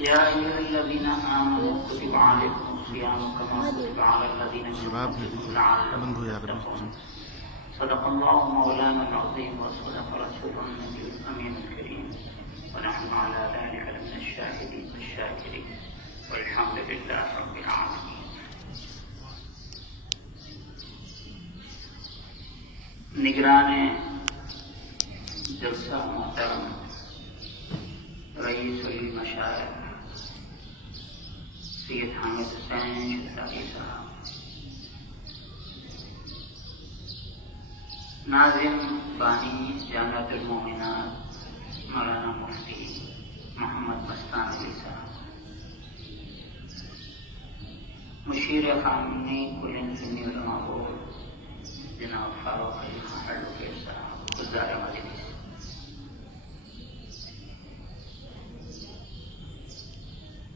يا أيها الذين آمنوا كتب عليكم الصيام كما كتب على الذين من قبلكم لعلكم تتقون. صدق الله مولانا العظيم وصدق رسوله النبي الأمين الكريم ونحن على ذلك لمن الشاهدين والشاكرين والحمد لله رب العالمين. نگران جلسہ محترم رئیس المشائخ سید حامد حسین شہزادی صاحب، ناظم بانی جامعۃ المومنات مولانا مفتی محمد مستان علی صاحب، مشیر خامنی کل سنی علماء بورڈ جناب فاروق علی خان ایڈوکیٹ صاحب، گزار مجلس،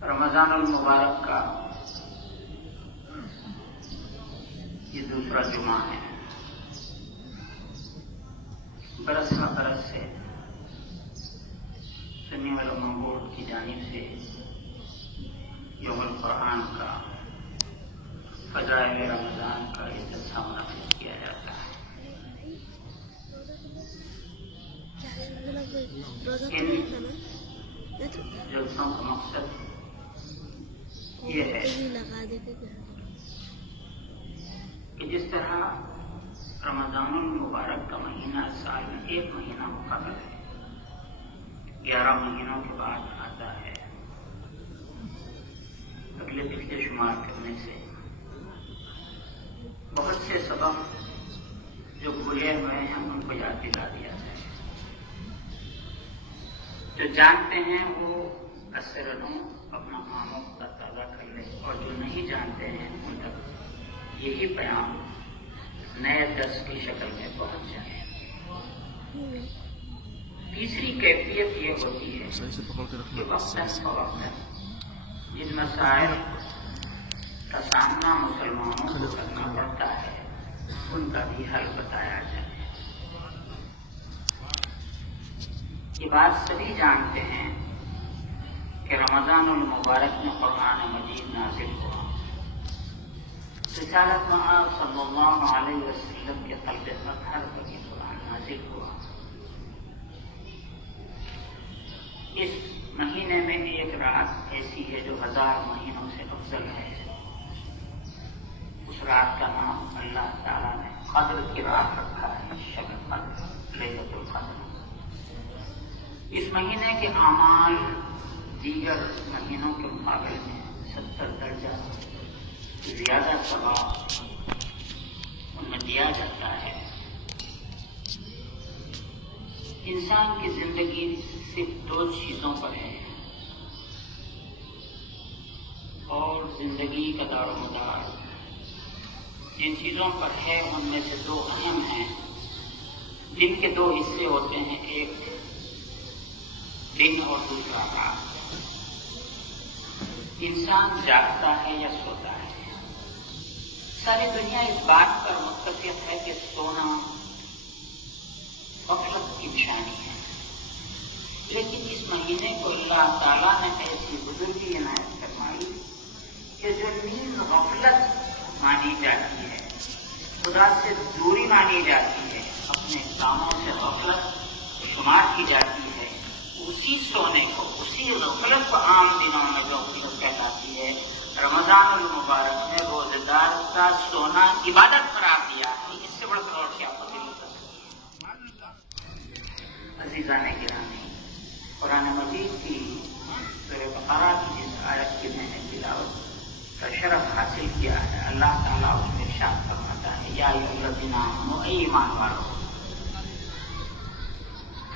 رمضان المبارک کا یہ دوسرا جمعہ ہے. برس برس سے سنی علماء بورڈ کی جانب سے یوم القرآن کا فضائل رمضان کا یہ جلسہ منعقد کیا جاتا ہے. ان جلسوں کا مقصد یہ ہے کہ جس طرح رمضان المبارک کا مہینہ سال میں ایک مہینہ مقرر ہے، 11 مہینوں کے بعد آتا ہے، اگلے پچھلے شمار کرنے سے بہت سے سبب جو بھولے ہوئے ہیں ان کو یاد دلا دیا جائے. جو جانتے ہیں وہ اثر اپنا آموں کا تازہ کر لیں، اور جو نہیں جانتے ہیں ان تک یہی پیام نئے درس کی شکل میں پہنچ جائے. تیسری کیفیت یہ ہوتی ہے کہ وقتاً فوقتاً جن مسائل کا سامنا مسلمانوں کو کرنا پڑتا ہے ان کا بھی حل بتایا جائے. یہ بات سبھی جانتے ہیں کہ رمضان المبارک میں قرآن مجید نازل ہوا، رسالت مآب صلی اللہ علیہ وسلم کے قلب اطہر پر یہ قرآن نازل ہوا. اس مہینے میں ایک رات ایسی ہے جو 1000 مہینوں سے افضل ہے. اس رات کا نام اللہ تعالیٰ نے قدر کی رات رکھا ہے، شب قدر، لیلۃ القدر. اس مہینے کے اعمال دیگر مہینوں کے مقابلے میں 70 درجہ زیادہ ثواب ان میں دیا جاتا ہے. انسان کی زندگی صرف 2 چیزوں پر ہے اور زندگی کا دار و مدار جن چیزوں پر ہے ان میں سے 2 اہم ہیں، جن کے 2 حصے ہوتے ہیں، ایک دن اور دوسرا رات. انسان جاگتا ہے یا سوتا ہے. ساری دنیا اس بات پر متفق ہے کہ سونا غفلت کی نشانی ہے، لیکن اس مہینے کو اللہ تعالیٰ نے ایسی بزرگی عنایت فرمائی کہ جو نیند غفلت مانی جاتی ہے، خدا سے دوری مانی جاتی ہے، اپنے کاموں سے غفلت شمار کی جاتی ہے، اسی سونے کو، اسی غفلت کو عام دنوں میں جو غفلت کہلاتی ہے، رمضان المبارک میں روزہ دار کا سونا عبادت قرار دیا ہے. اس سے بڑا اور کیا فضیلت ہے. عزیزان گرامی، قرآن مجید کی سورہ بقرہ کی جس آیت کی میں نے تلاوت کا شرف حاصل کیا ہے، اللہ تعالیٰ اس میں ارشاد فرماتا ہے، یا ایھا الذین آمنوا، اے ایمان والوں.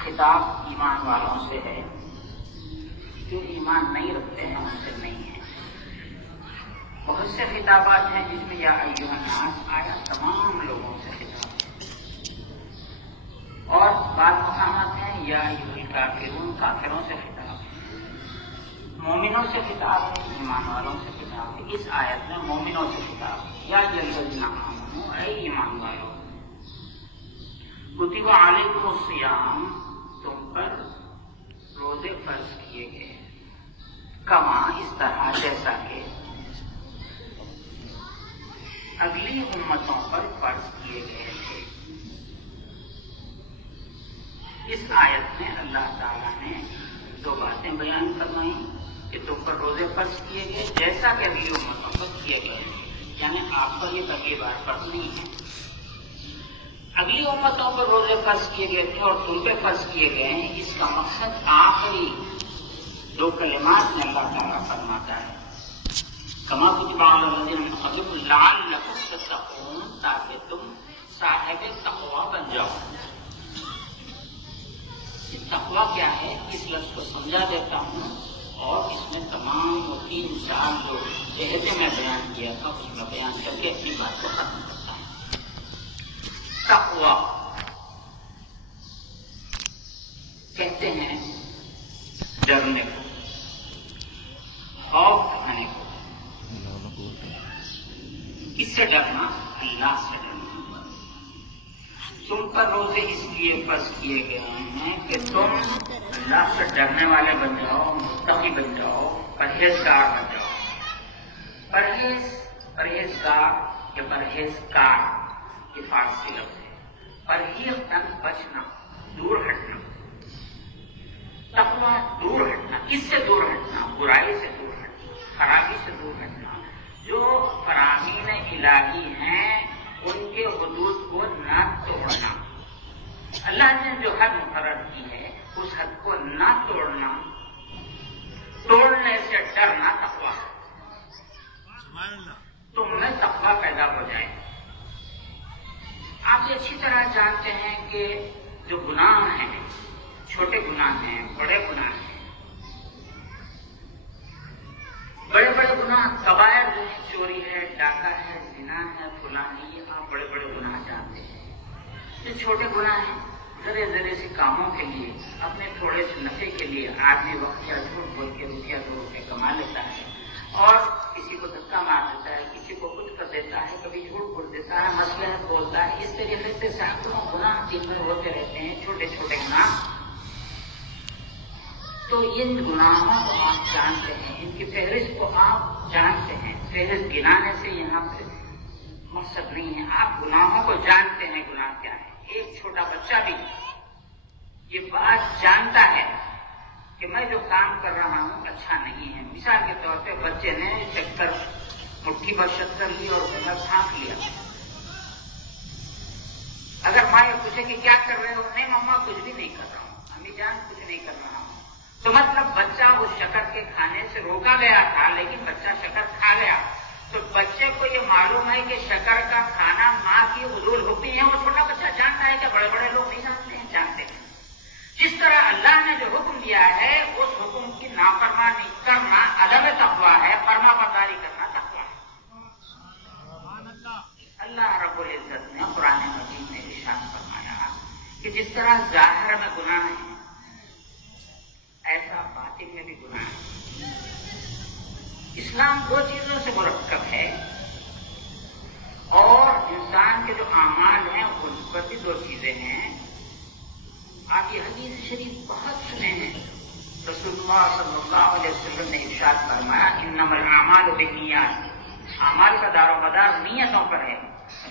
خطاب ایمان والوں سے ہے، جو ایمان نہیں رکھتے ہیں ان سے نہیں ہے. بہت سے خطابات ہیں جس میں یا ایھا الناس آیا تمام لوگوں سے خطاب ہے، اور بعض مقامات ہیں یا ایھا الکافرون، کافروں سے خطاب ہے. مومنوں سے خطاب ہے، ایمان والوں سے خطاب ہے. اس آیت میں مومنوں سے خطاب ہے، یا ایھا الذین آمنوا، اے ایمان والوں. کتب علیکم الصیام، تم پر روزے فرض کیے گئے. کما اس طرح جیسا کہ اگلی امتوں پر فرض کیے گئے تھے۔ اس آیت میں اللہ تعالیٰ نے دو باتیں بیان فرمائی کہ تم پر روزے فرض کیے گئے جیسا کہ اگلی امتوں پر کیے گئے، یعنی آپ پر یہ پہلی بار فرض نہیں ہے۔ اگلی امتوں پر روزے فرض کیے گئے تھے اور تم پہ فرض کیے گئے ہیں، اس کا مقصد آخری دو کلمات میں اللہ تعالیٰ فرماتا ہے کما کتب علی الذین من قبلکم لعلکم تتقون، تاکہ تم صاحب تقوی بن جاؤ۔ تقوی کیا ہے اس لفظ کو سمجھا دیتا ہوں، اور اس میں تمام وہ 3 4 جو جہتیں میں بیان کیا تھا اس میں بیان کر کے اپنی بات کو ختم کرتا ہوں۔ تقوی کہتے ہیں ڈرنے کو، خوف کھانے کو۔ کس سے ڈرنا؟ اللہ سے ڈرنا۔ تم پر روزے اس لیے فرض کیے گئے ہیں کہ تم اللہ سے ڈرنے والے بن جاؤ، متقی بن جاؤ، پرہیزگار بن جاؤ۔ پرہیزگار یا پرہیزگار یہ فارسی لفظ ہے۔ پرہیز بچنا، دور ہٹنا۔ تقویٰ دور ہٹنا۔ کس سے دور ہٹنا؟ برائی سے دور ہٹنا، خرابی سے دور ہٹنا۔ جو فرامین الہی ہیں ان کے حدود کو نہ توڑنا۔ اللہ نے جو حد مقرر کی ہے اس حد کو نہ توڑنا، توڑنے سے ڈرنا تقویٰ ہے۔ تم میں تقویٰ پیدا ہو جائے۔ آپ یہ اچھی طرح جانتے ہیں کہ جو گناہ ہیں، چھوٹے گناہ ہیں، بڑے گناہ ہیں، بڑے بڑے گناہ کبائر جو ہے، چوری ہے، ڈاکہ ہے، زنا ہے، فلاں ہے، یہ آپ بڑے بڑے گناہ جانتے ہیں۔ جو چھوٹے گناہ ہیں، ذرے ذرے سے کاموں کے لیے، اپنے تھوڑے سے نفع کے لیے آدمی وقت یا جھوٹ بول کے روپیہ 2 روپے کما لیتا ہے، اور کسی کو دھکا مار دیتا ہے، کسی کو کچھ کر دیتا ہے، کبھی جھوٹ بول دیتا ہے، مصلحت بولتا ہے۔ اس طریقے سے سینکڑوں گناہ دن میں ہوتے رہتے ہیں، چھوٹے چھوٹے گناہ۔ تو ان گناہوں کو آپ جانتے ہیں، ان کی فہرست کو آپ جانتے ہیں۔ فہرست گنانے سے یہاں پہ مقصد نہیں ہے، آپ گناہوں کو جانتے ہیں گناہ کیا ہے۔ ایک چھوٹا بچہ بھی یہ بات جانتا ہے کہ میں جو کام کر رہا ہوں اچھا نہیں ہے۔ مثال کے طور پہ بچے نے شکر مٹھی پر شکر لی اور اس میں پھانک لیا۔ اگر ماں یہ پوچھے کہ کیا کر رہے ہو؟ نہیں مما کچھ بھی نہیں کر رہا ہوں، امی جان کچھ نہیں کر رہا ہوں۔ تو مطلب بچہ اس شکر کے کھانے سے روکا گیا تھا، لیکن بچہ شکر کھا گیا۔ تو بچے کو یہ معلوم ہے کہ شکر کا کھانا ماں کی حضور ہوتی ہے۔ وہ چھوٹا بچہ جانتا ہے کہ بڑے بڑے لوگ نہیں جانتے ہیں، جانتے ہیں۔ جس طرح اللہ نے جو حکم دیا ہے اس حکم کی نافرمانی کرنا عدم تقویٰ ہے، فرما برداری کرنا تقویٰ ہے۔ اللہ رب العزت نے قرآن مجید میں ارشاد فرمایا کہ جس طرح ظاہر میں گناہ ہے ایسا باطن میں بھی گناہ ہے۔ اسلام 2 چیزوں سے مرکب ہے، اور انسان کے جو اعمال ہیں ان پر بھی 2 چیزیں ہیں۔ آپ یہ حدیث شریف بہت سنے ہیں، رسول اللہ صلی اللہ علیہ وسلم نے ارشاد فرمایا انما الاعمال بالنیات، اعمال کا دار و مدار نیتوں پر ہے۔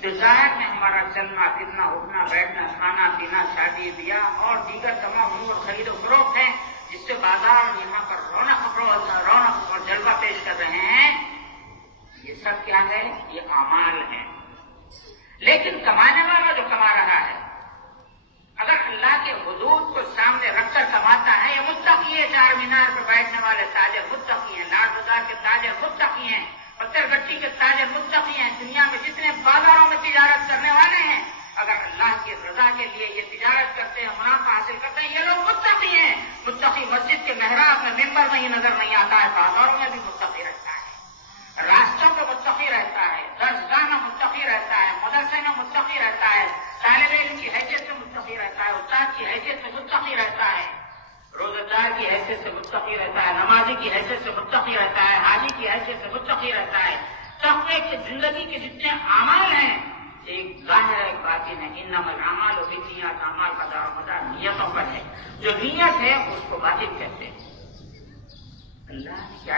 جو ظاہر میں ہمارا چلنا پھرنا، اٹھنا بیٹھنا، کھانا پینا، شادی بیاہ اور دیگر تمام امور خرید و فروخت ہیں جس سے بازار یہاں پر رونق اور جلوہ پیش کر رہے ہیں، یہ سب کیا ہے؟ یہ اعمال ہیں۔ لیکن کمانے والا جو کما رہا ہے اگر اللہ کے حدود کو سامنے رکھ کر کماتا ہے، یہ متقی ہے۔ 4 مینار پہ بیٹھنے والے تاجر متقی ہیں، لاڈ بازار کے تاجر متقی ہیں، پتھر گٹی کے تاجر متقی ہیں، دنیا میں جتنے بازاروں میں تجارت کرنے والے ہیں اگر اللہ کی رضا کے لیے یہ تجارت کرتے ہیں، منافع حاصل کرتے ہیں، یہ لوگ متقی ہیں۔ متقی مسجد کے محراب میں ممبر میں ہی نظر نہیں آتا ہے، بازاروں میں بھی متقی رہتا ہے، راستوں پہ متقی رہتا ہے، درسگاہ میں متقی رہتا ہے، مدرسے میں متقی رہتا ہے، طالب علم کی حیثیت سے متقی رہتا ہے، استاد کی حیثیت سے متقی رہتا ہے، روزہ دار کی حیثیت سے متقی رہتا ہے، نمازی کی حیثیت سے متقی رہتا ہے، حاجی کی حیثیت سے متقی رہتا ہے۔ تقوی کی زندگی کے جتنے اعمال ہیں، ایک ظاہر ایک باطن ہے۔ انما الاعمال بالنیات، اعمال کا دار و مدار نیتوں پر ہے۔ جو نیت ہے اس کو باطن کہتے ہیں۔ اللہ نے کیا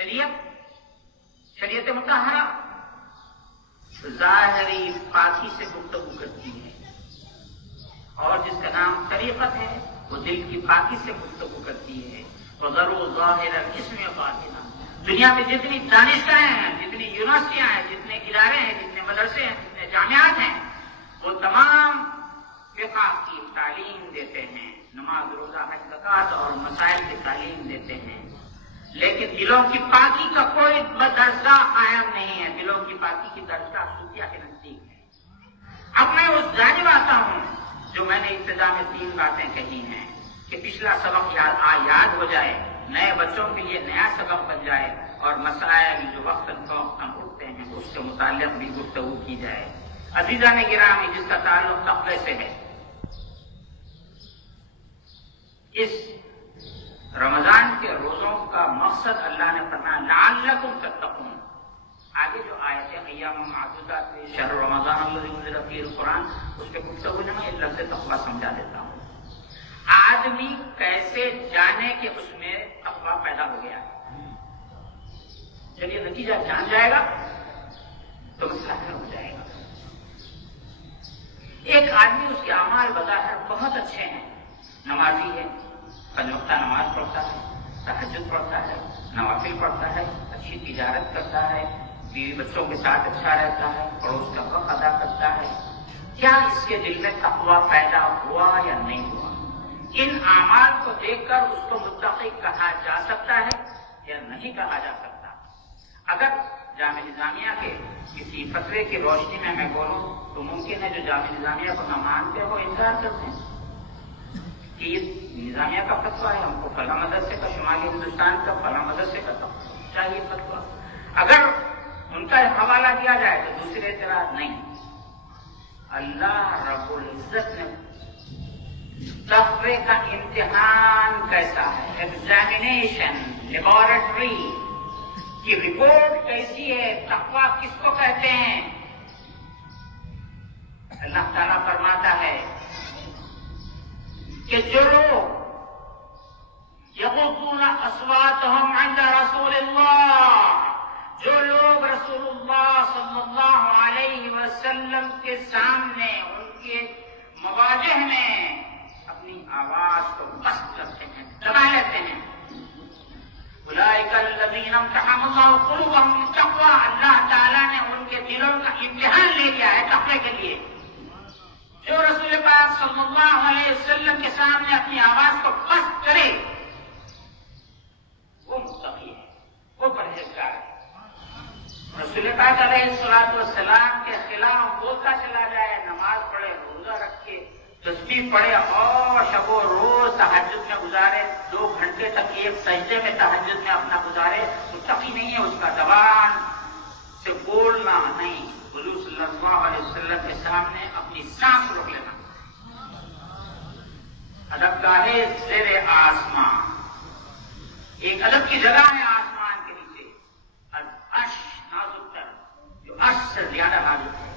شریعت مطہرہ ظاہری پاکی سے گفتگو کرتی ہے، اور جس کا نام طریقت ہے وہ دل کی پاکی سے گفتگو کرتی ہے۔ وَذَرُوا ظَاهِرَ الْإِثْمِ وَبَاطِنَهُ۔ دنیا میں جتنی دانشگاہیں ہیں، جتنی یونیورسٹیاں ہیں، جتنے ادارے ہیں، جتنے مدرسے ہیں، جتنے جامعات ہیں، وہ تمام فقہ کی تعلیم دیتے ہیں، نماز روزہ حج زکات اور مسائل کی تعلیم دیتے ہیں، لیکن دلوں کی پاکی کا کوئی درسگاہ قائم نہیں ہے۔ دلوں کی پاکی کی درسگاہ صوفیہ کے نزدیک ہے۔ اب میں اس جانب آتا ہوں جو میں نے ابتدا میں 3 باتیں کہی ہیں کہ پچھلا سبق یاد ہو جائے، نئے بچوں کے لیے نیا سبق بن جائے، اور مسائل جو وقتاً فوقتاً اٹھتے ہیں اس سے متعلق بھی گفتگو کی جائے۔ عزیزان گرامی، جس کا تعلق تقوی سے ہے، اس رمضان کے روزوں کا مقصد اللہ نے فرمایا لعلکم تتقون۔ آگے جو آیتیں ایام معدودات شہر رمضان الذی انزل فیہ القرآن، اس پہ گفتگو نہیں، میں لفظ تقوی سمجھا دیتا ہوں۔ آدمی کیسے جانے کہ اس میں تقوی پیدا ہو گیا ہے؟ جب یہ نتیجہ جان جائے گا تو مسئلہ حل ہو جائے گا۔ ایک آدمی، اس کے اعمال بظاہر بہت اچھے ہیں، نمازی ہے، 5 وقتہ نماز پڑھتا ہے، تہجد پڑھتا ہے، نوافل پڑھتا ہے، اچھی تجارت کرتا ہے، بیوی بچوں کے ساتھ اچھا رہتا ہے، پڑوس کا حق ادا کرتا ہے، کیا اس کے دل میں تقوی پیدا ہوا یا نہیں ہوا؟ ان اعمال کو دیکھ کر اس کو متقی کہا جا سکتا ہے یا نہیں کہا جا سکتا؟ اگر جامعہ نظامیہ کے کسی فتوے کی روشنی میں بولوں تو ممکن ہے جو جامعہ نظامیہ کو نہ مانتے ہو انکار کرتے ہیں کہ یہ نظامیہ کا فتویٰ ہے، ہم کو فلاں مدرسے کا، شمالی ہندوستان کا فلاں مدرسے کا چاہیے فتویٰ۔ اگر ان کا حوالہ دیا جائے تو دوسرے اعتراض نہیں۔ اللہ رب العزت نے تقوی کا امتحان کیسا ہے، ایگزامینیشن، لیبارٹری کی رپورٹ کیسی ہے، تقوی کس کو کہتے ہیں؟ اللہ تعالیٰ فرماتا ہے کہ جو لوگ یغضون اصواتهم عند رسول اللہ، جو لوگ رسول اللہ صلی اللہ علیہ وسلم کے سامنے ان کے مواجہ میں اپنی آواز کو پست کرتے ہیں، دبا لیتے ہیں، اولئک الذین امتحن اللہ قلوبهم بالتقوی، اللہ تعالیٰ نے ان کے دلوں کا امتحان لے لیا ہے تقوی کے لیے۔ جو رسول پاک صلی اللہ علیہ وسلم کے سامنے اپنی آواز کو پست کرے وہ متقی ہے، وہ پرہیزگار ہے۔ رسول پاک علیہ السلام کے خلاف بولتا چلا جائے، نماز پڑھے، روزہ رکھے، تسبیح پڑھے اور شب و روز تہجد میں گزارے، 2 گھنٹے تک ایک سجدے میں تہجد میں اپنا گزارے، متقی نہیں ہے۔ اس کا زبان سے بولنا نہیں، حضور صلی اللہ علیہ وسلم کے سامنے اپنی سانس روک لینا۔ ادب گاہے زیر آسمان، ایک ادب کی جگہ ہے آسمان کے نیچے، عرش نازک تر، جو عرش سے زیادہ نازک ہے،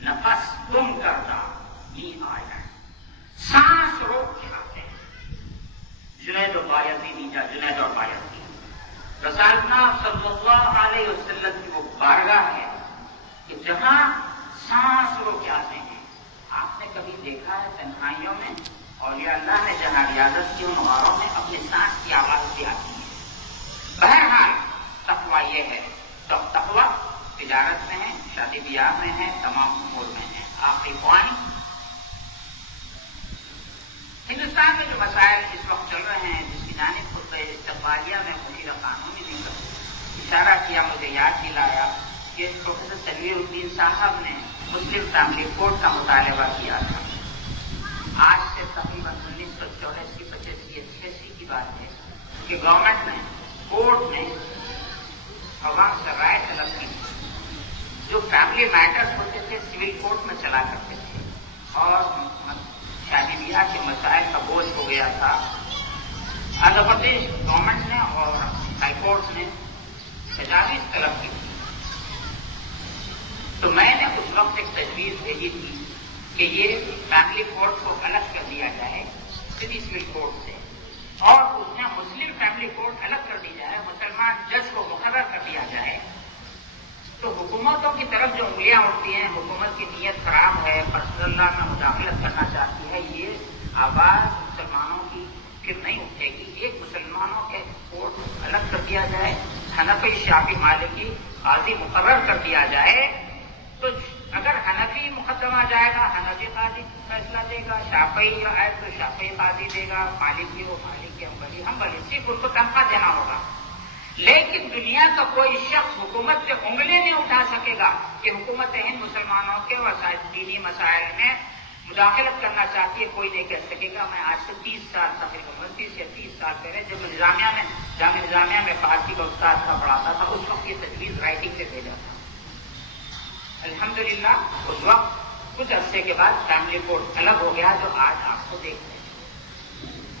نفس گم کرتا نہیں آیا، سانس روک کے آتے ہیں۔ جنید اور بایزید رسالنا صلی اللہ علیہ وسلم کی وہ بارگاہ ہے کہ جہاں سانس روک کے آتے ہیں۔ آپ نے کبھی دیکھا ہے تنہائیوں میں اولیاء اللہ نے جہاں ریاضت کی ان غاروں میں اپنی سانس کی آواز بھی آتی ہے۔ بہرحال تقویٰ یہ ہے، تو تقویٰ تجارت میں ہے، شادی بیاہ میں ہے، تمام امور میں ہے۔ آخری پوائنٹ، ہندوستان میں جو مسائل اس وقت چل رہے ہیں، جس کی جانب خود استقبالیہ میں مدیر قانونی نے اشارہ کیا، مجھے یاد دلایا کہ پروفیسر تنویر الدین صاحب نے مسلم فیملی کوڈ کا مطالبہ کیا تھا۔ آج سے تقریباً 1984-85 کی بات ہے کہ گورنمنٹ نے کورٹ میں عوام سے رائے طلب کی، جو فیملی میٹرز ہوتے تھے سول کورٹ میں چلا کرتے تھے، اور شادی بیاہ کے مسائل کا بوجھ ہو گیا تھا۔ آندھرا پردیش گورنمنٹ نے اور ہائی کورٹ نے تجاویز طلب کی تھی، تو میں نے اس وقت ایک تجویز بھیجی تھی کہ یہ فیملی کورٹ کو الگ کر دیا جائے سٹی سول کورٹ سے، اور اس میں مسلم فیملی کورٹ الگ کر دی جائے، مسلمان جج کو مقرر کر دیا جائے تو حکومتوں کی طرف جو انگلیاں اٹھتی ہیں، حکومت کی نیت خراب ہے، پرسنل لا میں مداخلت کرنا چاہتی ہے، یہ آواز مسلمانوں کی پھر نہیں اٹھے گی. ایک مسلمانوں کے کوٹ الگ کر دیا جائے، حنفی شافعی مالکی قاضی مقرر کر دیا جائے، تو اگر حنفی مقدمہ جائے گا حنفی قاضی فیصلہ دے گا، شافعی آئے تو شافعی قاضی دے گا، مالکی ہو مالکی، ہمبلی صرف ان کو تنخواہ دینا ہوگا. لیکن دنیا کا کوئی شخص حکومت پہ انگلی نہیں اٹھا سکے گا کہ حکومت ہند مسلمانوں کے دینی مسائل میں مداخلت کرنا چاہتی ہے. کوئی نہیں کہہ سکے گا. میں آج سے 30 سال تقریباً 29 یا 30 سال پہلے جب جامعہ نظامیہ میں فارسی کا استاد کا پڑھاتا تھا، اس وقت یہ تجویز رائٹنگ سے بھیجا تھا. الحمدللہ اس وقت کچھ عرصے کے بعد فیملی کوڈ الگ ہو گیا جو آج آپ کو دیکھ رہے ہیں.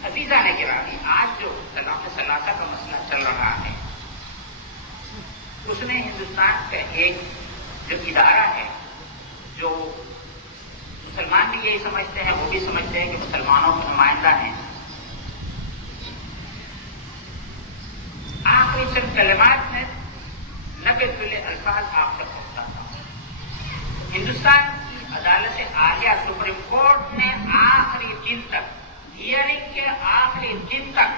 عزیزہ نے گرامی، آج جو طلاق ثلاثہ کا مسئلہ چل رہا ہے، اس میں ہندوستان کا ایک جو ادارہ ہے، جو مسلمان بھی یہی سمجھتے ہیں، وہ بھی سمجھتے ہیں کہ مسلمانوں کے نمائندہ ہیں. آخری چند کلمات میں نبے ضلع الفاظ آپ تک پہنچاتا ہوں. ہندوستان کی عدالت عالیہ سپریم کورٹ نے آخری دن تک، ہیئرنگ کے آخری دن تک،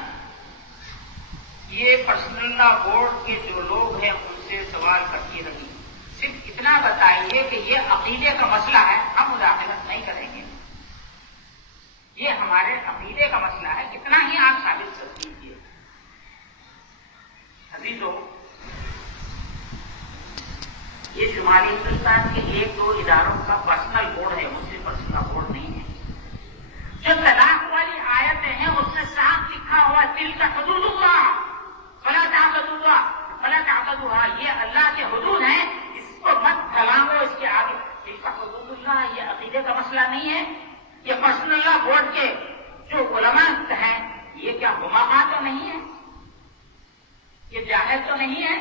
یہ پرسنل لا بورڈ کے جو لوگ ہیں ان سے سوال کرتی رہی. صرف اتنا بتائیے کہ یہ عقیدے کا مسئلہ ہے، ہم مداخلت نہیں کریں گے. یہ ہمارے عقیدے کا مسئلہ ہے، کتنا ہی آپ ثابت کر دیجیے. عزیزوں، یہ شمالی ہندوستان کے ایک دو اداروں کا پرسنل بورڈ ہے، مسلم پرسنل بورڈ نہیں ہے. جو طلاق والی آیتیں ہیں اس میں صاف لکھا ہوا تلک حدود اللہ فلا تعتدوها فلا تعتدوها، یہ اللہ کے حدود ہیں، اس کو مت کلامو. اس کے آگے تلک حدود اللہ، یہ عقیدے کا مسئلہ نہیں ہے. یہ پرسنل اللہ بورڈ کے جو علماء ہیں، یہ کیا حماقہ تو نہیں ہے؟ یہ جاہل تو نہیں ہے؟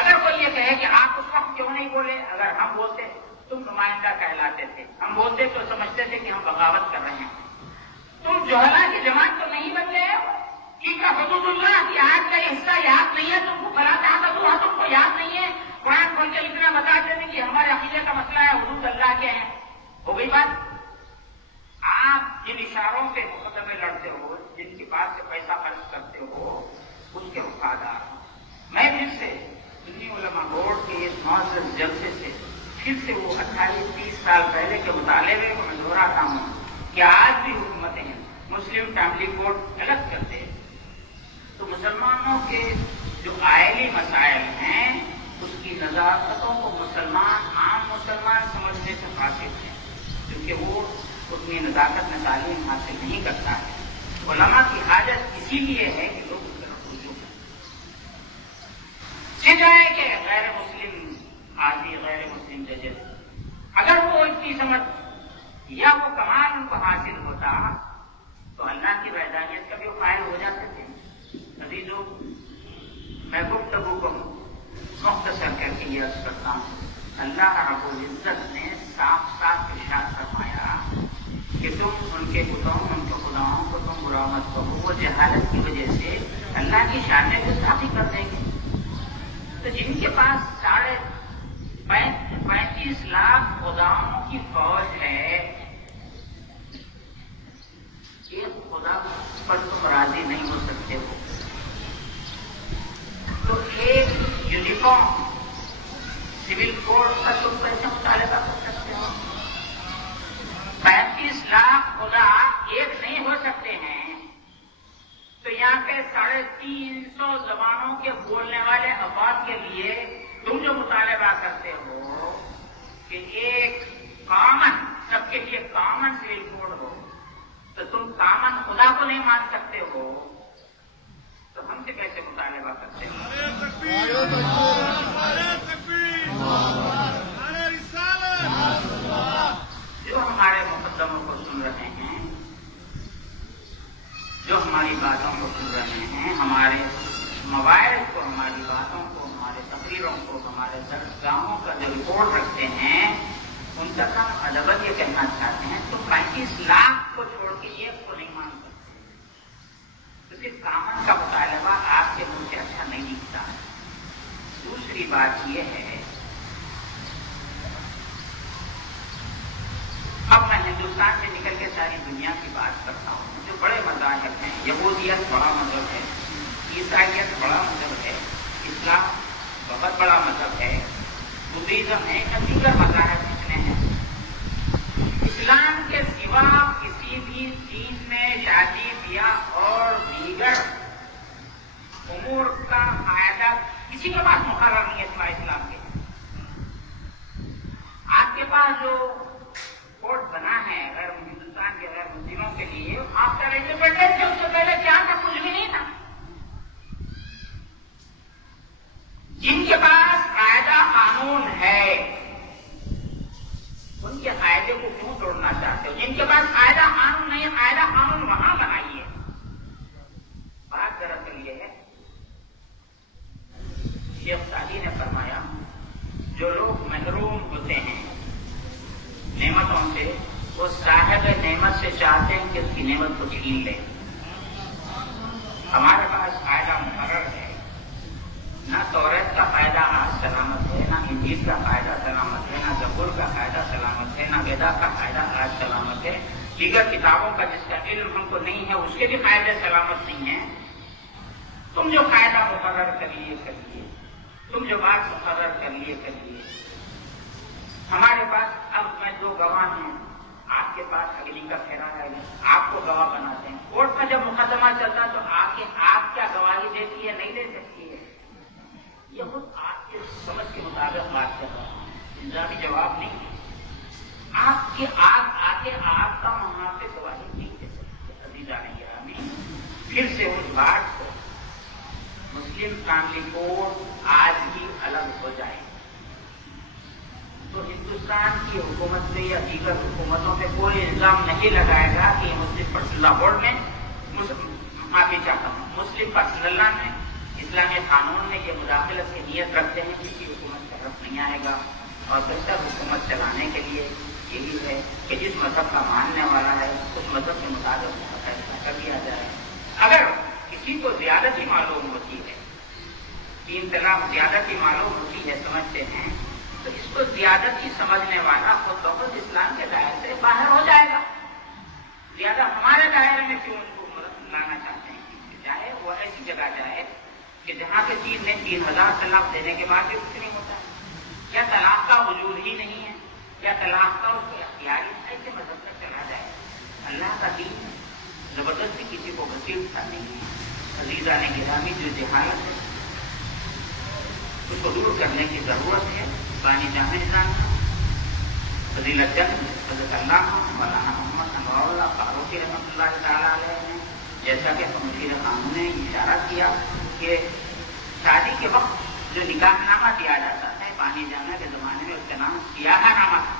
اگر کوئی یہ کہے کہ آپ اس وقت کیوں نہیں بولے، اگر ہم بولتے تم نمائندہ کہلاتے تھے، ہم بولتے تو سمجھتے تھے کہ ہم بغاوت کر رہے ہیں. تم جوہلا کی جماعت تو نہیں بن گئے ہو. ٹھیک ہے، حدود اللہ کی آیت کا یہ حصہ یاد نہیں ہے تم کو، فلا تعتدوها تم کو یاد نہیں ہے. قرآن کھول کے اتنا بتاتے تھے کہ ہمارے عقیدے کا مسئلہ ہے، حدود اللہ کے ہیں. ہو گئی بات. آپ جن اشاروں سے مقدمے لڑتے ہو، جن کے پاس سے پیسہ خرچ کرتے ہو، اس کے وفادار ہوں. میں پھر سے سنی علماء بورڈ کے اس معزز جلسے سے پھر سے وہ 28-30 سال پہلے کے مطالبے کو میں دہراتا ہوں کہ آج بھی حکومتیں مسلم فیملی کوڈ الگ کرتے ہیں تو مسلمانوں کے جو آئلی مسائل ہیں اس کی نزاکتوں کو عام مسلمان سمجھنے سے قاصر ہیں، کیونکہ وہ اتنی نزاکت میں تعلیم حاصل نہیں کرتا ہے. علماء کی حاجت اسی لیے ہے کہ لوگ اس طرف رجوع کریں. سجائے کہ غیر مسلم قاضی، غیر مسلم ججز، اگر وہ اتنی سمجھ یا وہ کمال ان کو حاصل ہوتا تو اللہ کی وحدانیت کا بھی وہ قائل ہو جاتے تھے. عزیزوں، میں گفتگو کو مختصر کر کے یہ عرض کرتا ہوں. اللہ رب العزت نے صاف صاف ارشاد فرمایا کہ تم ان کے خداؤں کو تم برا مت کرو، وہ جہالت کی وجہ سے اللہ کی شان میں گستاخی کر دیں گے. تو جن کے پاس 35 لاکھ خداؤں کی فوج ہے، ایک خدا پر تم راضی نہیں ہو سکتے ہو تو ایک یونیفارم سول کوڈ کا تم کیسے مطالبہ کر سکتے ہو؟ 35 لاکھ خدا ایک نہیں ہو سکتے ہیں تو یہاں پہ 350 زبانوں کے بولنے والے افراد کے لیے تم جو مطالبہ کرتے ہو کہ ایک کامن، سب کے لیے کامن سول کوڈ ہو، تو تم کامن خدا کو نہیں مان سکتے ہو تو ہم سے کیسے مطالبہ کرتے ہیں؟ جو ہمارے مقدموں کو سن رہے ہیں، جو ہماری باتوں کو سن رہے ہیں، ہمارے مواعظ کو، ہماری باتوں کو، ہمارے تقریروں کو، ہمارے درسگاہوں کا جو رپورٹ رکھتے ہیں، ان تک ہم ادبت یہ کہنا چاہتے ہیں تو 35 لاکھ کو چھوڑ کے ایک کو نہیں مان سکتے. تو صرف کامن کا مطالبہ آپ کے بات یہ ہے، اب میں ہندوستان سے نکل کے ساری دنیا کی بات کرتا ہوں. جو بڑے مذاہب ہیں، یہودیت بڑا مذہب ہے، عیسائیت بڑا مذہب ہے، اسلام بہت بڑا مذہب ہے، بدھزم ہے، دیگر مذاہب جتنے ہیں، اسلام کے سوا کسی بھی چیز میں شادی بیاہ اور دیگر امور کا قاعدہ کسی کے پاس مقرر نہیں ہے سوائے اسلام کے. آپ کے پاس جو کوڈ بنا ہے غیر ہندوستان کے غیر مسلموں کے لیے، آپ کا انڈیپینڈنس ہے، اس سے پہلے کیا تھا؟ کچھ بھی نہیں تھا. جن کے پاس قاعدہ قانون ہے ان کے قاعدے کو کیوں توڑنا چاہتے ہو؟ جن کے پاس قاعدہ قانون نہیں ہے، قاعدہ قانون وہاں بنائیے. بات دراصل یہ ہے، شیخ سعدی نے فرمایا جو لوگ محروم ہوتے ہیں نعمتوں سے، وہ صاحب نعمت سے چاہتے ہیں کہ اس کی نعمت کو چھین لیں. ہمارے پاس قاعدہ مقرر ہے، نہ توریت کا قاعدہ آج سلامت ہے، نہ انجیل کا قاعدہ سلامت ہے، نہ زبور کا قاعدہ سلامت ہے، نہ ویدا کا قاعدہ آج سلامت ہے. دیگر کتابوں کا جس کا علم ہم کو نہیں ہے اس کے بھی قاعدے سلامت نہیں ہیں. تم جو قاعدہ مقرر کر لیے، تم جو بات مقرر کر لیے. ہمارے پاس اب میں دو گواہ ہیں، آپ کے پاس اگلی کا پھیرا ہے، آپ کو گواہ بناتے ہیں. کورٹ میں جب مقدمہ چلتا تو آپ کیا گواہی دیتی ہے؟ نہیں دے سکتی ہے. یہ خود آپ کے سمجھ کے مطابق بات کر رہا ہوں، انتظامی جواب نہیں. آپ کے آپ کا وہاں پہ گواہی نہیں دے سکتے. عزیزان گرامی، پھر سے اس بات کو مسلم فیملی کوڈ آج ہی الگ ہو جائے تو ہندوستان کی حکومت میں یا دیگر حکومتوں پہ کوئی الزام نہیں لگائے گا کہ مسلم پرسنل لا بورڈ میں، معافی چاہتا ہوں، مسلم پرسنل لا میں، اسلامی قانون میں یہ مداخلت کی نیت رکھتے ہیں. کسی حکومت کا حق نہیں آئے گا اور بہتر حکومت چلانے کے لیے یہی ہے کہ جس مذہب کا ماننے والا ہے اس مذہب کے مطابق فیصلہ کر دیا جائے. اگر کسی کو زیادتی معلوم ہوتی ہے، 3 طلاق زیادتی معلوم ہوتی ہے، سمجھتے ہیں، تو اس کو زیادتی سمجھنے والا خود بخود اسلام کے دائرے سے باہر ہو جائے گا. زیادہ ہمارے دائرے میں کیوں ان کو لانا چاہتے ہیں؟ جائے وہ ایسی جگہ جائے کہ جہاں کے چیز نے 3000 طلاق دینے کے بعد بھی کچھ نہیں ہوتا ہے، یا طلاق کا وجود ہی نہیں ہے، یا طلاق کا اس کو اختیاری ایسے مذہب تک چلا جائے. اللہ کا دین زبردستی کسی کو گھسیٹتا نہیں ہے. عزیزان گرامی، جو جہالت ہے اس کو دور کرنے کی ضرورت ہے. بانی جامع نظام فضیلت جنگ حضرت علامہ مولانا محمد انوار اللہ فاروقی رحمۃ اللہ تعالیٰ علیہ نے، جیسا کہ مشیر قانون نے اشارہ کیا کہ شادی کے وقت جو نکاح نامہ دیا جاتا ہے بانی جامع کے زمانے میں اس کا نام سیاہ نامہ تھا.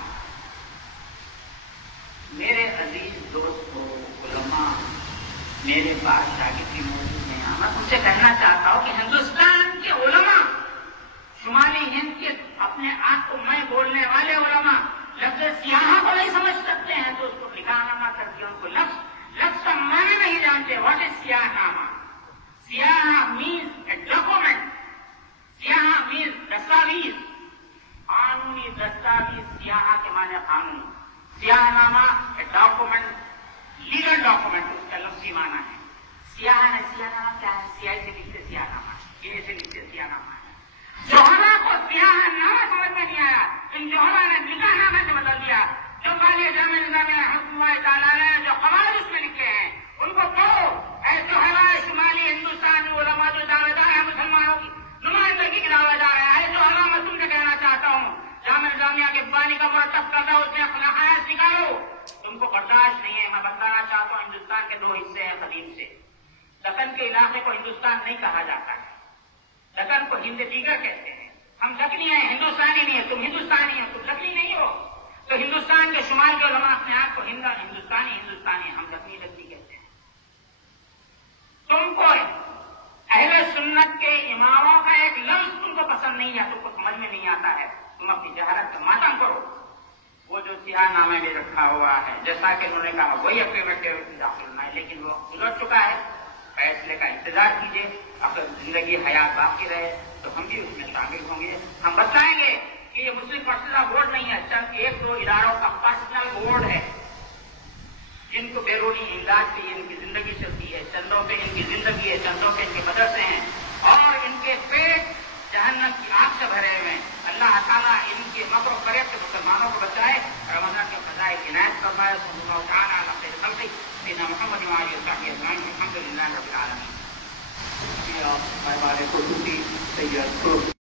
میرے عزیز دوستوں، علماء میرے پاس شاگردی موجود ہیں، میں ان سے کہنا چاہتا ہوں کہ ہندوستان کے علماء، شمالی ہند کے اپنے آپ کو میں بولنے والے علماء لفظ سیاہ کو نہیں سمجھ سکتے ہیں تو اس کو نکاح نامہ کر کے ان کو لفظ کا معنی نہیں جانتے. واٹ از سیاہ نامہ؟ سیاہ مینز اے ڈاکومنٹ، سیاہ مینز دستاویز، قانونی دستاویز. سیاہ کے معنی قانون، سیاہ نامہ اے ڈاکومنٹ، لیگل ڈاکومنٹ، اس کا لفظی معنی ہے. سیاہ نامہ کیا ہے؟ سیاہی سے لکھتے سیاہ نامہ، یہ سے لکھتے سیاہ نامہ ہے. جوہرا کو سیاہ نامہ سمجھ میں نہیں آیا، ان جوہرا نے نکاح نامے سے بدل دیا. جو بالی جامع نظامیہ رحمۃ اللہ تعالیٰ نے جو قواعد اس میں لکھے ہیں ان کو پڑھو. اے جوہرا شمالی ہندوستان علماء جو دعوے دار ہیں مسلمانوں کی نمائندگی کی دعوے دار ہے، اے جوہرا میں تم سے کہنا چاہتا ہوں جامع نظامیہ کے بانی کا مرتب کرنا، اس میں اخلاقیات نکالو. تم کو برداشت نہیں ہے. میں بتانا چاہتا ہوں ہندوستان کے 2 حصے ہیں قدیم سے. دکن کے علاقے کو ہندوستان نہیں کہا جاتا ہے، دکن کو ہند دیگر کہتے ہیں. ہم دکنی ہیں، ہندوستانی نہیں ہے. تم ہندوستانی ہیں، تم دکنی نہیں ہو. تو ہندوستان کے شمال کے علماء اپنے آپ کو ہندوستانی، ہم دکنی کہتے ہیں. تم کو اہل سنت کے اماموں کا ایک لفظ تم کو پسند نہیں ہے، تم کو سمجھ میں نہیں آتا ہے، تم اپنی جہالت کا ماتم کرو. وہ جو سیاہ نامے میں رکھا ہوا ہے، جیسا کہ انہوں نے کہا وہی اپنے بیٹے داخل ہونا ہے، لیکن وہ گزر چکا ہے. فیصلے کا انتظار کیجیے، اگر زندگی حیات باقی رہے تو ہم بھی اس میں شامل ہوں گے. ہم بتائیں گے کہ یہ مسلم پرسنل بورڈ نہیں ہے، چند ایک دو اداروں کا پرسنل بورڈ ہے جن کو بیرونی امداد سے ان کی زندگی چلتی ہے، چندوں پہ ان کی زندگی ہے، چندوں پہ ان کے مدرسے ہیں، اور ان کے پیٹ جہنم کی آگ سے بھرے ہوئے ہیں. اللہ تعالیٰ ان کے مکر و فریب سے مسلمانوں کو بچائے، رمضان کے فضائل عنایت فرمائے. صلی اللہ تعالیٰ علی خیر خلقہ سیدنا محمد و آلہ وصحبہ اجمعین. الحمد للہ رب العالمین. مہمان خصوصی سید